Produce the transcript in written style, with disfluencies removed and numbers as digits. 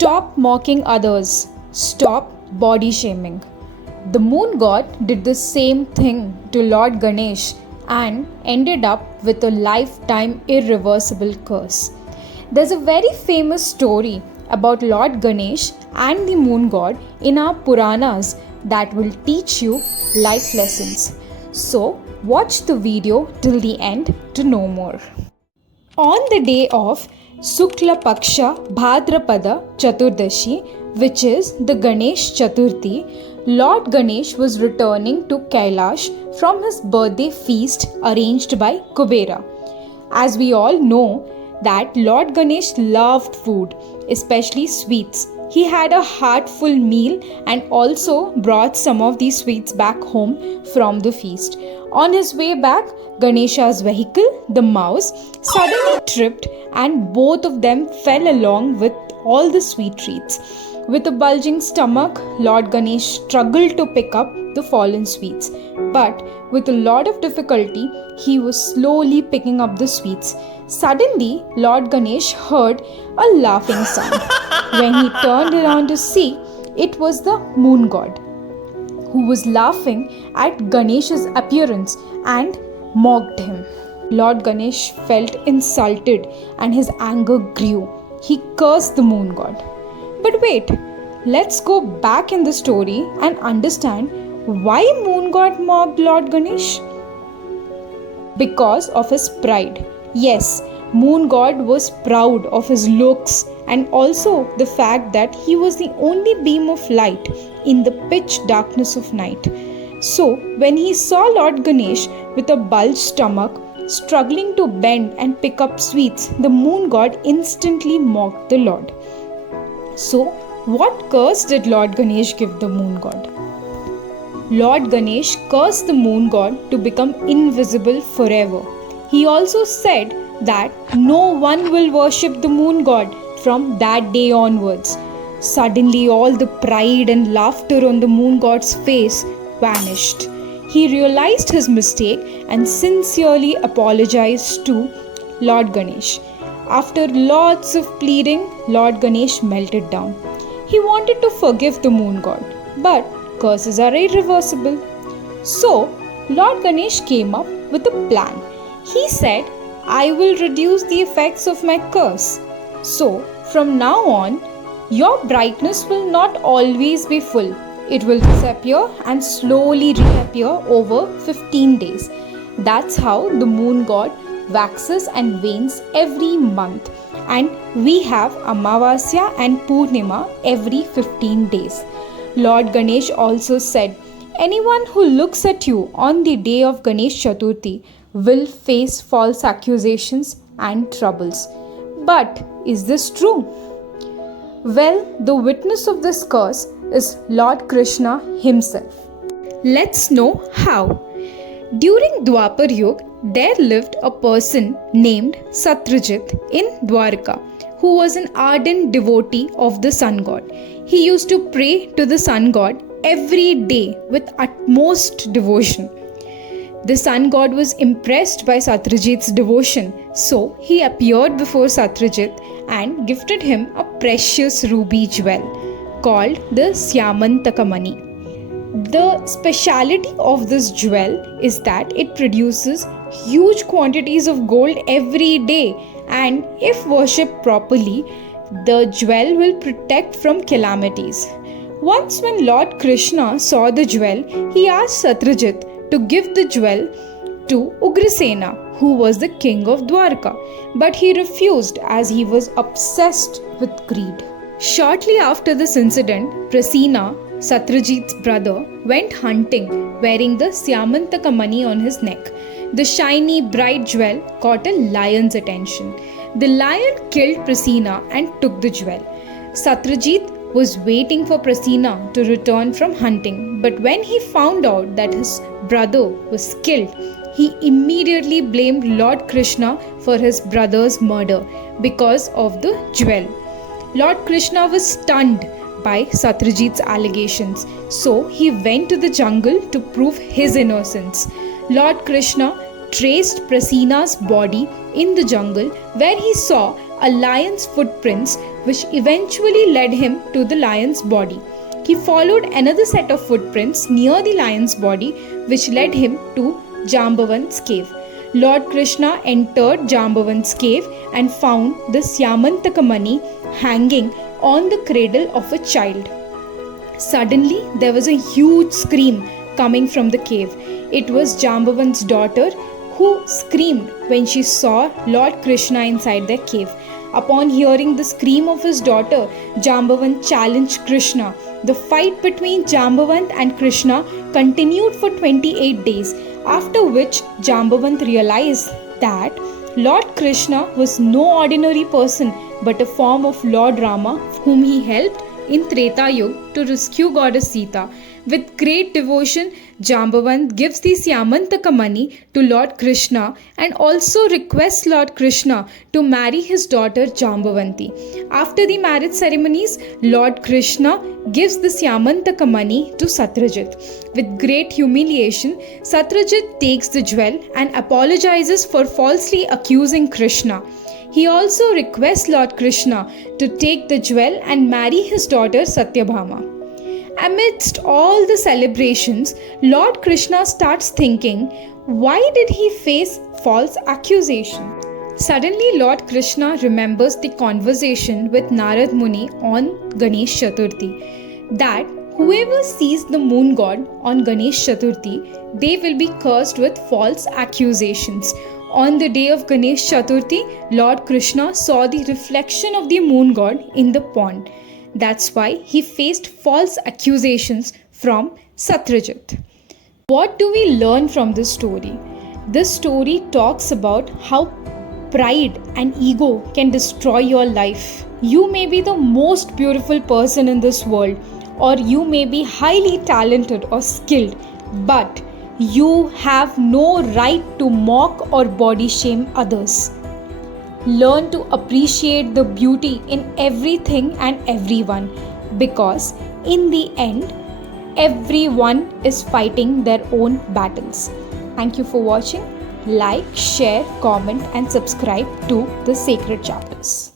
Stop mocking others. Stop body shaming. The moon god did the same thing to Lord Ganesh and ended up with a lifetime irreversible curse. There's a very famous story about Lord Ganesh and the moon god in our Puranas that will teach you life lessons. So, watch the video till the end to know more. On the day of Shukla Paksha Bhadrapada Chaturdashi, which is the Ganesh Chaturthi, Lord Ganesh was returning to Kailash from his birthday feast arranged by Kubera. As we all know that Lord Ganesh loved food, especially sweets. He had a heartful meal and also brought some of these sweets back home from the feast. On his way back, Ganesha's vehicle, the mouse, suddenly tripped and both of them fell along with all the sweet treats. With a bulging stomach, Lord Ganesh struggled to pick up the fallen sweets. But with a lot of difficulty, he was slowly picking up the sweets. Suddenly, Lord Ganesh heard a laughing sound. When he turned around to see, it was the moon god, who was laughing at Ganesh's appearance and mocked him. Lord Ganesh felt insulted and his anger grew. He cursed the moon god. But wait, let's go back in the story and understand why moon god mocked Lord Ganesh. Because of his pride. Yes, moon god was proud of his looks and also the fact that he was the only beam of light in the pitch darkness of night. So, when he saw Lord Ganesh with a bulged stomach, struggling to bend and pick up sweets, the moon god instantly mocked the Lord. So, what curse did Lord Ganesh give the moon god? Lord Ganesh cursed the moon god to become invisible forever. He also said that no one will worship the moon god from that day onwards. Suddenly, all the pride and laughter on the moon god's face vanished. He realized his mistake and sincerely apologized to Lord Ganesh. After lots of pleading, Lord Ganesh melted down. He wanted to forgive the moon god, but curses are irreversible. So, Lord Ganesh came up with a plan. He said, I will reduce the effects of my curse. So, from now on, your brightness will not always be full. It will disappear and slowly reappear over 15 days. That's how the moon god waxes and wanes every month. And we have Amavasya and Purnima every 15 days. Lord Ganesh also said, anyone who looks at you on the day of Ganesh Chaturthi will face false accusations and troubles. But is this true? Well, the witness of this curse is Lord Krishna himself. Let's know how. During Dwapar Yuga, there lived a person named Satyajit in Dwarka, who was an ardent devotee of the sun god. He used to pray to the sun god every day with utmost devotion. The sun god was impressed by Satyajit's devotion, so he appeared before Satyajit and gifted him a precious ruby jewel called the Syamantaka. The speciality of this jewel is that it produces huge quantities of gold every day, and if worshipped properly, the jewel will protect from calamities. Once when Lord Krishna saw the jewel, he asked Satyajit to give the jewel to Ugrasena, who was the king of Dwarka, but he refused as he was obsessed with greed. Shortly after this incident, Prasena, Satyajit's brother, went hunting wearing the Syamantaka money on his neck. The shiny bright jewel caught a lion's attention. The lion killed Prasena and took the jewel. Satyajit was waiting for Prasena to return from hunting, but when he found out that his brother was killed, he immediately blamed Lord Krishna for his brother's murder because of the jewel. Lord Krishna was stunned by Satyajit's allegations, so he went to the jungle to prove his innocence. Lord Krishna traced Prasena's body in the jungle where he saw a lion's footprints which eventually led him to the lion's body. He followed another set of footprints near the lion's body, which led him to Jambavan's cave. Lord Krishna entered Jambavan's cave and found the Syamantaka mani hanging on the cradle of a child. Suddenly, there was a huge scream coming from the cave. It was Jambavan's daughter who screamed when she saw Lord Krishna inside their cave. Upon hearing the scream of his daughter, Jambavan challenged Krishna. The fight between Jambavan and Krishna continued for 28 days, after which Jambavan realized that Lord Krishna was no ordinary person but a form of Lord Rama, whom he helped in Treta Yuga to rescue goddess Sita. With great devotion, Jambavan gives the Syamantaka mani to Lord Krishna and also requests Lord Krishna to marry his daughter Jambavanti. After the marriage ceremonies, Lord Krishna gives the Syamantaka mani to Satyajit. With great humiliation, Satyajit takes the jewel and apologizes for falsely accusing Krishna. He also requests Lord Krishna to take the jewel and marry his daughter Satyabhama. Amidst all the celebrations, Lord Krishna starts thinking, why did he face false accusation? Suddenly, Lord Krishna remembers the conversation with Narad Muni on Ganesh Chaturthi, that whoever sees the moon god on Ganesh Chaturthi, they will be cursed with false accusations. On the day of Ganesh Chaturthi, Lord Krishna saw the reflection of the moon god in the pond. That's why he faced false accusations from Satyajit. What do we learn from this story? This story talks about how pride and ego can destroy your life. You may be the most beautiful person in this world, or you may be highly talented or skilled, but you have no right to mock or body shame others. Learn to appreciate the beauty in everything and everyone, because in the end, everyone is fighting their own battles. Thank you for watching. Like, share, comment and subscribe to the Sacred Chapters.